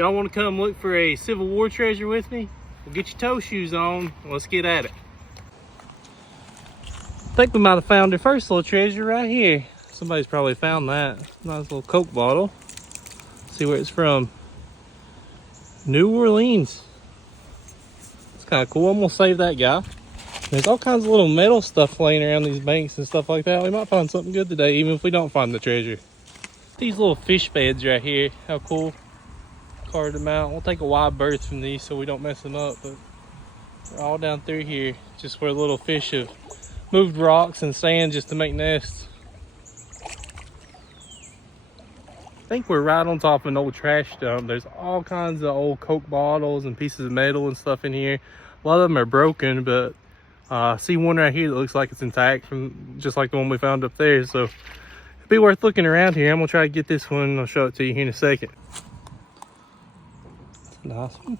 y'all want to come look for a Civil War treasure with me, well, get your toe shoes on. Let's get at it. I think we might have found our first little treasure right here. Somebody's probably found that. Nice little Coke bottle. Let's see where it's from. New Orleans. It's kind of cool. I'm gonna save that guy. There's all kinds of little metal stuff laying around these banks and stuff like that. We might find something good today, even if we don't find the treasure. These little fish beds right here, how cool. Carved them out. We'll take a wide berth from these so we don't mess them up, but they're all down through here, just where little fish have moved rocks and sand just to make nests. I think we're right on top of an old trash dump. There's all kinds of old Coke bottles and pieces of metal and stuff in here. A lot of them are broken, but I see one right here that looks like it's intact, from just like the one we found up there. So it'd be worth looking around here. I'm gonna try to get this one and I'll show it to you here in a second. It's a nice one.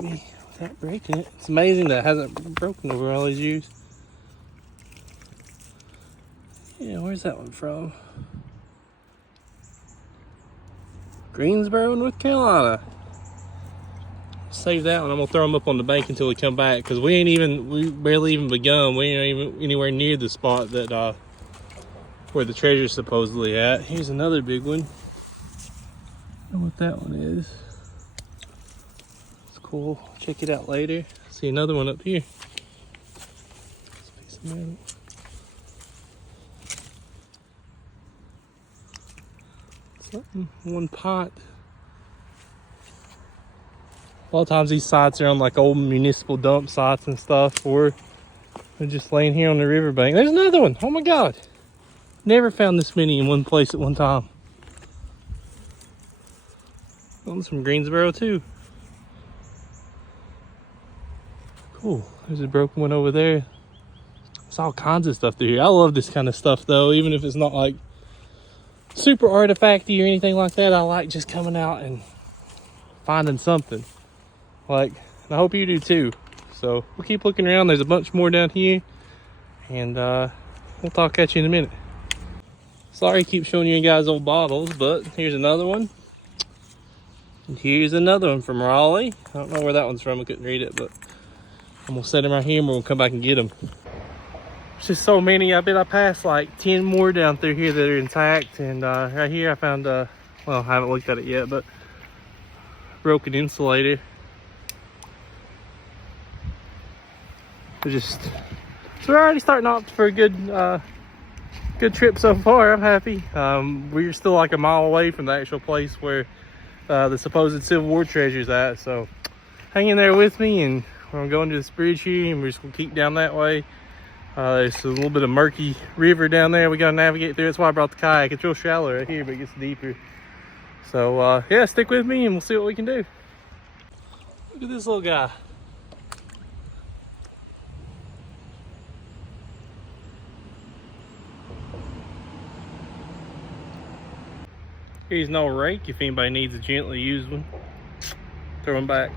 Maybe without breaking it. It's amazing that it hasn't broken over all these years. Yeah, where's that one from? Greensboro, North Carolina. Save that one. I'm gonna throw them up on the bank until we come back, because we barely even begun. We ain't even anywhere near the spot that where the treasure's supposedly at. Here's another big one. I don't know what that one is. It's cool. Check it out later. See another one up here. Let's pick some metal. Something, 1 pot. A lot of times these sites are on like old municipal dump sites and stuff, or they're just laying here on the riverbank. There's another one. Oh my God. Never found this many in one place at one time. Found some Greensboro too. Cool. There's a broken one over there. There's all kinds of stuff through here. I love this kind of stuff though, even if it's not like super artifacty or anything like that. I like just coming out and finding something. Like, and I hope you do too. So we'll keep looking around. There's a bunch more down here, and we'll talk at you in a minute. Sorry I keep showing you guys old bottles, but here's another one. And here's another one from Raleigh. I don't know where that one's from. I couldn't read it, but I'm gonna set them right here and we'll come back and get them. There's just so many. I bet I passed like 10 more down through here that are intact. And right here I found, well, I haven't looked at it yet, but broken insulator. So we're already starting off for a good trip so far. I'm happy. We're still like a mile away from the actual place where the supposed Civil War treasure's at. So hang in there with me, and we're going to this bridge here, and we're just gonna keep down that way. There's a little bit of murky river down there we gotta navigate through. That's why I brought the kayak. It's real shallow right here, but it gets deeper. So yeah, stick with me and we'll see what we can do. Look at this little guy. Here's no rake if anybody needs a gently used one. Throw them back.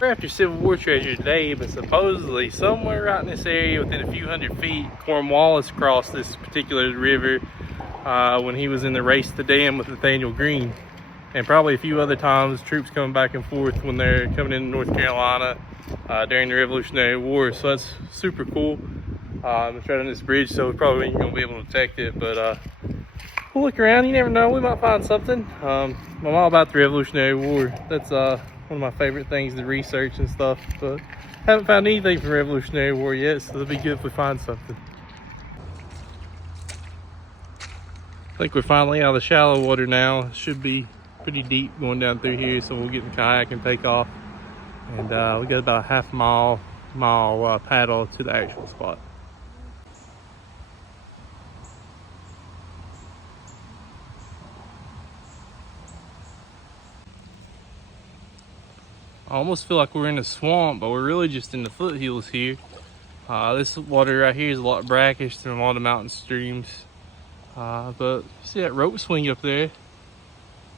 We're after Civil War treasure today, but supposedly somewhere right in this area within a few hundred feet, Cornwallis crossed this particular river when he was in the race to dam with Nathaniel Greene. And probably a few other times, troops coming back and forth when they're coming into North Carolina during the Revolutionary War. So that's super cool. It's right on this bridge, so we probably ain't gonna be able to detect it, but we'll look around. You never know, we might find something. I'm all about the Revolutionary War. That's one of my favorite things to research and stuff, but haven't found anything from the Revolutionary War yet, so it'll be good if we find something. I think we're finally out of the shallow water now. It should be pretty deep going down through here, so we'll get in the kayak and take off. And we got about a half mile paddle to the actual spot. I almost feel like we're in a swamp, but we're really just in the foothills here. This water right here is a lot brackish than a lot of mountain streams. But see that rope swing up there?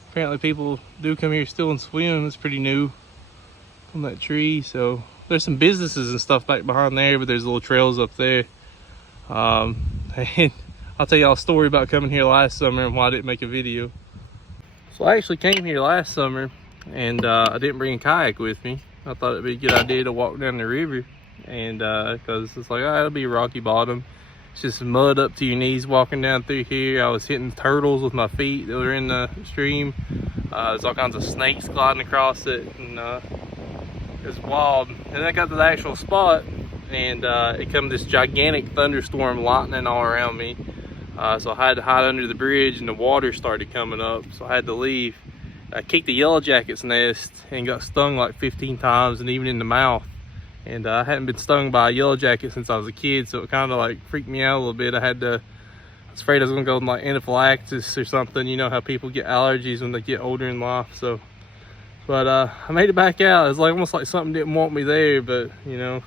Apparently people do come here still and swim. It's pretty new from that tree. So there's some businesses and stuff back behind there, but there's little trails up there. And I'll tell y'all a story about coming here last summer and why I didn't make a video. So I actually came here last summer, and I didn't bring a kayak with me. I thought it'd be a good idea to walk down the river, and because it's like, it'll be rocky bottom. It's just mud up to your knees walking down through here. I was hitting turtles with my feet that were in the stream. There's all kinds of snakes gliding across it, and it's wild. And then I got to the actual spot, and it come this gigantic thunderstorm, lightning all around me. So I had to hide under the bridge, and the water started coming up, so I had to leave. I kicked a yellow jacket's nest and got stung like 15 times, and even in the mouth. And I hadn't been stung by a yellow jacket since I was a kid, so it kind of like freaked me out a little bit. I was afraid I was gonna go with like anaphylaxis or something. You know how people get allergies when they get older in life. So, but I made it back out. It was like almost like something didn't want me there, but you know,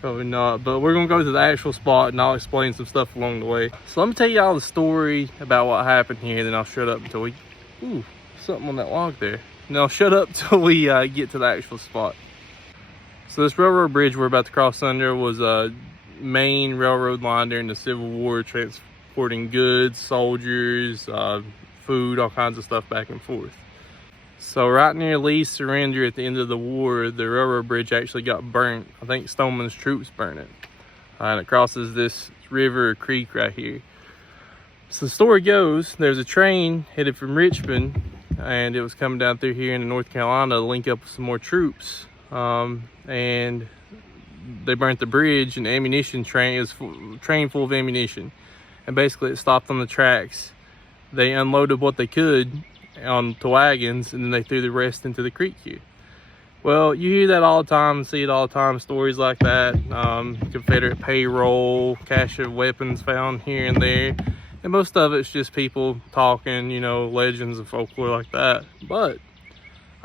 probably not. But we're gonna go to the actual spot, and I'll explain some stuff along the way. So let me tell you all the story about what happened here, then I'll shut up until we, ooh, something on that log there. And I'll shut up till we get to the actual spot. So this railroad bridge we're about to cross under was a main railroad line during the Civil War, transporting goods, soldiers, food, all kinds of stuff back and forth. So right near Lee's surrender at the end of the war, the railroad bridge actually got burnt. I think Stoneman's troops burnt it. And it crosses this river or creek right here. So the story goes, there's a train headed from Richmond, and it was coming down through here into North Carolina to link up with some more troops. And they burnt the bridge, and the ammunition train, it was train full of ammunition, and basically it stopped on the tracks. They unloaded what they could onto wagons, and then they threw the rest into the creek here. Well, you hear that all the time and see it all the time, stories like that. Confederate payroll, cache of weapons found here and there, and most of it's just people talking, you know, legends and folklore like that. But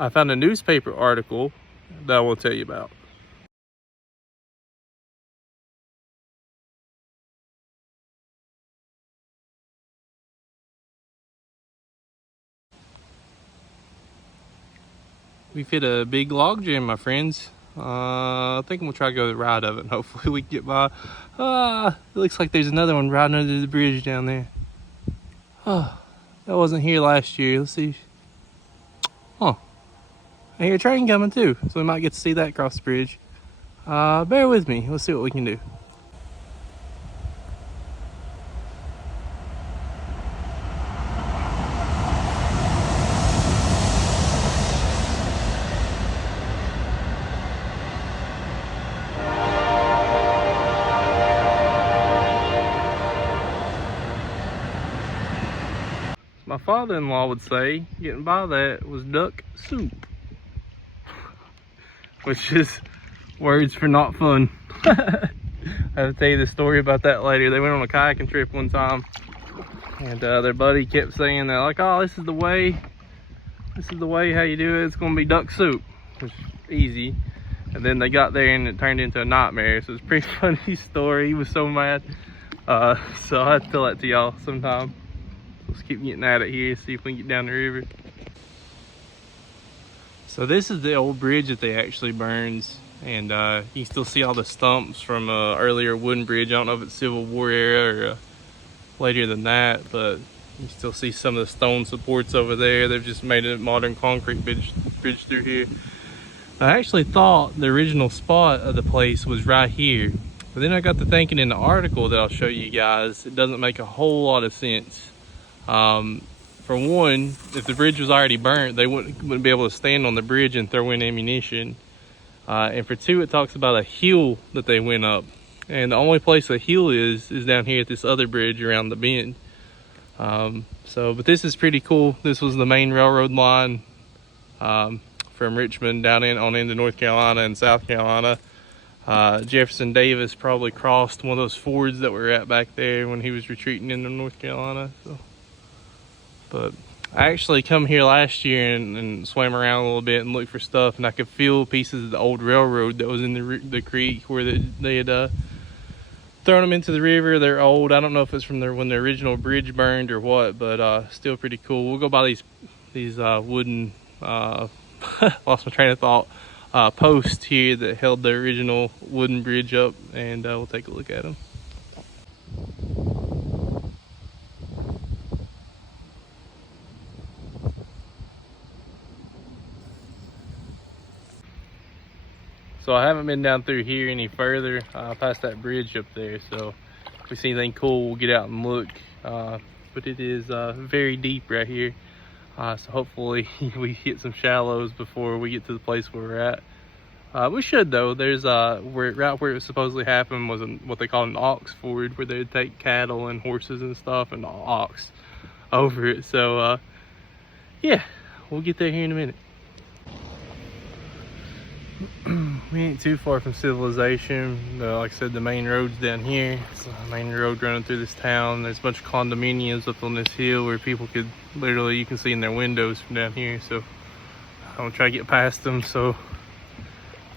I found a newspaper article that I will tell you about. We've hit a big log jam, my friends. I think we'll try to go the ride of it, and hopefully we can get by. It looks like there's another one right under the bridge down there. That wasn't here last year. Let's see. I hear a train coming too, so we might get to see that across the bridge. Bear with me. Let's see what we can do. My father-in-law would say getting by that was duck soup. Which is words for not fun. I have to tell you the story about that later. They went on a kayaking trip one time, and their buddy kept saying that, like, oh, this is the way how you do it. It's gonna be duck soup, which is easy. And then they got there and it turned into a nightmare. So it's a pretty funny story. He was so mad. So I have to tell that to y'all sometime. Let's keep getting at it here, see if we can get down the river. So this is the old bridge that they actually burns, and you can still see all the stumps from earlier wooden bridge. I don't know if it's Civil War era or later than that, but you still see some of the stone supports over there. They've just made a modern concrete bridge through here. I actually thought the original spot of the place was right here, but then I got to thinking in the article that I'll show you guys, it doesn't make a whole lot of sense. For one, if the bridge was already burnt, they wouldn't be able to stand on the bridge and throw in ammunition. And for two, it talks about a hill that they went up. And the only place the hill is down here at this other bridge around the bend. But this is pretty cool. This was the main railroad line from Richmond down on into North Carolina and South Carolina. Jefferson Davis probably crossed one of those fords that were at back there when he was retreating into North Carolina. But I actually come here last year and swam around a little bit and looked for stuff, and I could feel pieces of the old railroad that was in the creek where they had thrown them into the river. They're old. I don't know if it's from when the original bridge burned or what, but still pretty cool. We'll go by these wooden lost my train of thought, posts here that held the original wooden bridge up, and we'll take a look at them. So I haven't been down through here any further, past that bridge up there. So if we see anything cool, we'll get out and look. But it is very deep right here. So hopefully we hit some shallows before we get to the place where we're at. We should though. There's right where it supposedly happened was what they call an ox ford, where they'd take cattle and horses and stuff and ox over it. So yeah, we'll get there here in a minute. We ain't too far from civilization. Like I said, the main road's down here. It's the main road running through this town. There's a bunch of condominiums up on this hill where people could literally, you can see in their windows from down here. So I'm gonna try to get past them so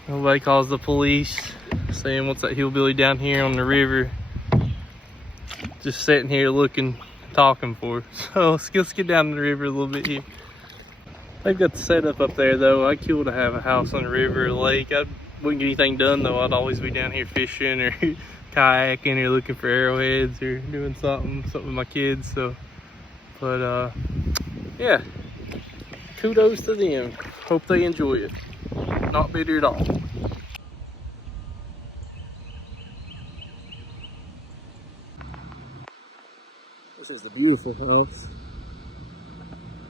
nobody calls the police saying, what's that hillbilly down here on the river just sitting here looking, talking for. So let's get down the river a little bit here. They've got the setup up there though. I'd kill to have a house on the river or lake. I wouldn't get anything done though. I'd always be down here fishing or kayaking or looking for arrowheads or doing something with my kids. So, but yeah, kudos to them. Hope they enjoy it. Not bitter at all. This is the beautiful house.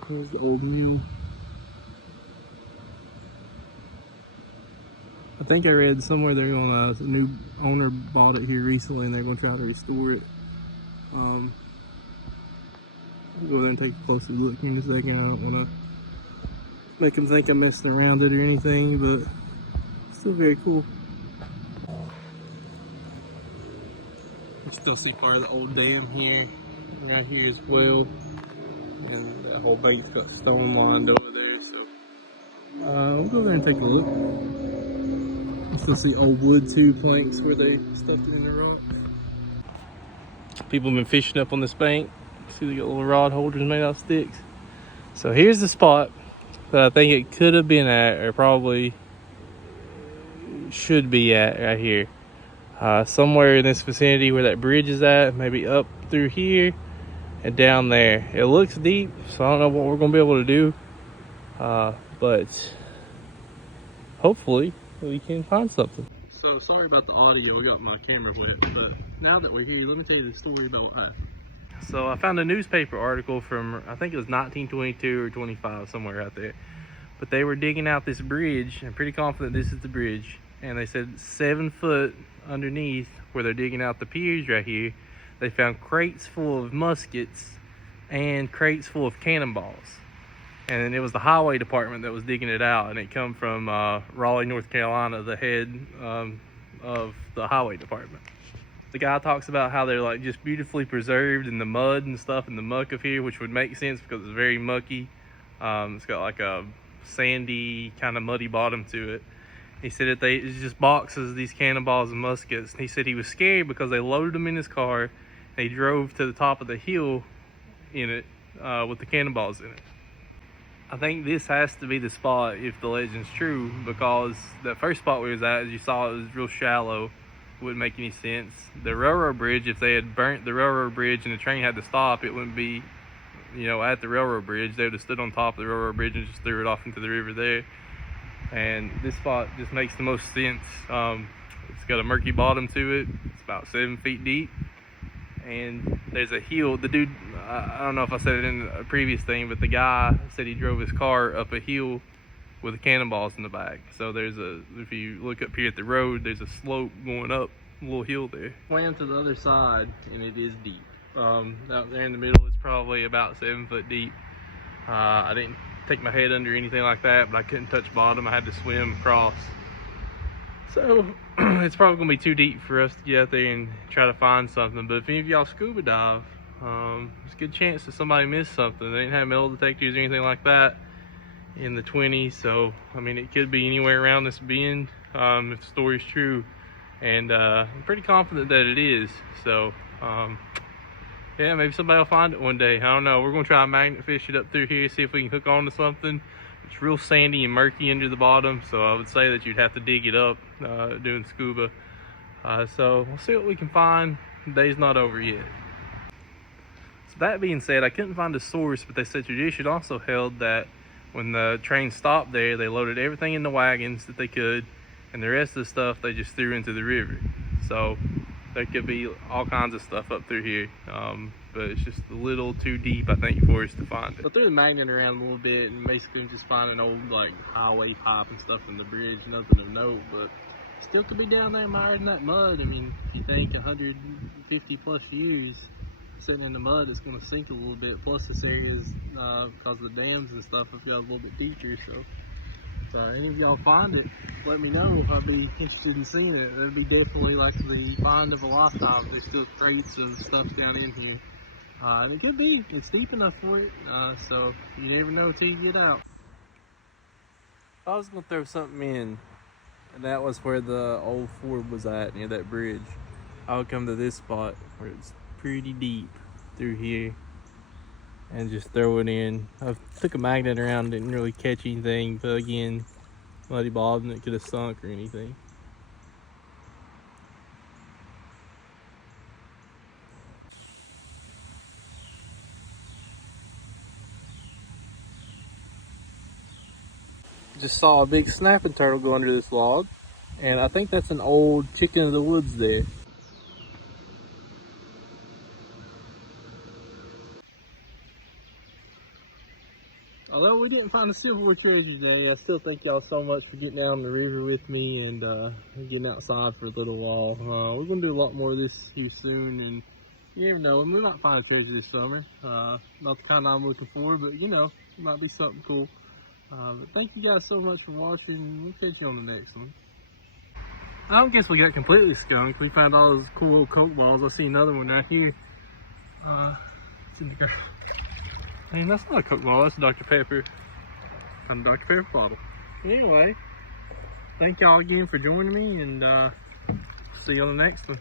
Here's the old mill. I think I read somewhere they're gonna, the new owner bought it here recently and they're gonna try to restore it. We'll go there and take a closer look in a second. I don't wanna make them think I'm messing around it or anything, but it's still very cool. You still see part of the old dam here, right here as well. And that whole bank's got stone lined over there, so we'll go there and take a look. You still see old wood too, planks where they stuffed it in the rock. People have been fishing up on this bank. See, they got little rod holders made out of sticks. So here's the spot that I think it could have been at, or probably should be at right here. Somewhere in this vicinity where that bridge is at, maybe up through here and down there. It looks deep, so I don't know what we're gonna be able to do. But hopefully we can find something. So sorry about the audio, I got my camera wet, but now that we're here, let me tell you the story about what happened. So I found a newspaper article from, I think it was 1922 or 25, somewhere out there. But they were digging out this bridge. I'm pretty confident this is the bridge. And they said 7 foot underneath where they're digging out the piers right here, they found crates full of muskets and crates full of cannonballs. And it was the highway department that was digging it out, and it come from Raleigh, North Carolina, the head of the highway department. The guy talks about how they're like just beautifully preserved in the mud and stuff in the muck of here, which would make sense because it's very mucky. It's got like a sandy kind of muddy bottom to it. He said that it's just boxes of these cannonballs and muskets. And he said he was scared because they loaded them in his car and he drove to the top of the hill in it with the cannonballs in it. I think this has to be the spot if the legend's true, because that first spot we was at, as you saw, it was real shallow. It wouldn't make any sense. The railroad bridge, if they had burnt the railroad bridge and the train had to stop, it wouldn't be, you know, at the railroad bridge. They would have stood on top of the railroad bridge and just threw it off into the river there. And this spot just makes the most sense. It's got a murky bottom to it. It's about 7 feet deep. And there's a hill. The dude, I don't know if I said it in a previous thing, but the guy said he drove his car up a hill with the cannonballs in the back. So there's if you look up here at the road, there's a slope going up a little hill there. Swam to the other side, and it is deep. Out there in the middle, it's probably about 7 foot deep. I didn't take my head under anything like that, but I couldn't touch bottom. I had to swim across. So it's probably gonna be too deep for us to get out there and try to find something. But if any of y'all scuba dive, there's a good chance that somebody missed something. They didn't have metal detectors or anything like that in the 20s. So I mean, it could be anywhere around this bend if the story's true. And I'm pretty confident that it is. So yeah, maybe somebody will find it one day. I don't know. We're gonna try and magnet fish it up through here, see if we can hook on to something. It's real sandy and murky under the bottom, so I would say that you'd have to dig it up doing scuba. So we'll see what we can find. The day's not over yet. So that being said, I couldn't find a source, but they said tradition also held that when the train stopped there, they loaded everything in the wagons that they could, and the rest of the stuff they just threw into the river. So there could be all kinds of stuff up through here, but it's just a little too deep, I think, for us to find it. But threw the magnet around a little bit and basically just find an old like highway pipe and stuff in the bridge, nothing of note, but still could be down there mired in that mud. I mean, if you think 150 plus years sitting in the mud, it's going to sink a little bit. Plus this area is, because of the dams and stuff, have got a little bit deeper. So if any of y'all find it, let me know. I'd be interested in seeing it. It'd be definitely like the find of a lifetime. There's still crates and stuff down in here. And it could be, it's deep enough for it. So you never know till you get out. I was going to throw something in, and that was where the old ford was at, near that bridge. I would come to this spot where it's pretty deep through here and just throw it in. I took a magnet around, didn't really catch anything, but again, muddy bottom, it could have sunk or anything. Just saw a big snapping turtle go under this log, and I think that's an old chicken of the woods there. Although we didn't find a silverware treasure today, I still thank y'all so much for getting down the river with me and getting outside for a little while. We're going to do a lot more of this here soon, and you never know, we might find a treasure this summer. Not the kind I'm looking for, but you know, it might be something cool. But thank you guys so much for watching. We'll catch you on the next one. I don't guess we got completely skunked. We found all those cool little Coke balls. I see another one right here. It's in the ground. Man, that's not a Coke ball, that's a Dr. Pepper. From Dr. Pepper bottle. Anyway, thank y'all again for joining me, and see you on the next one.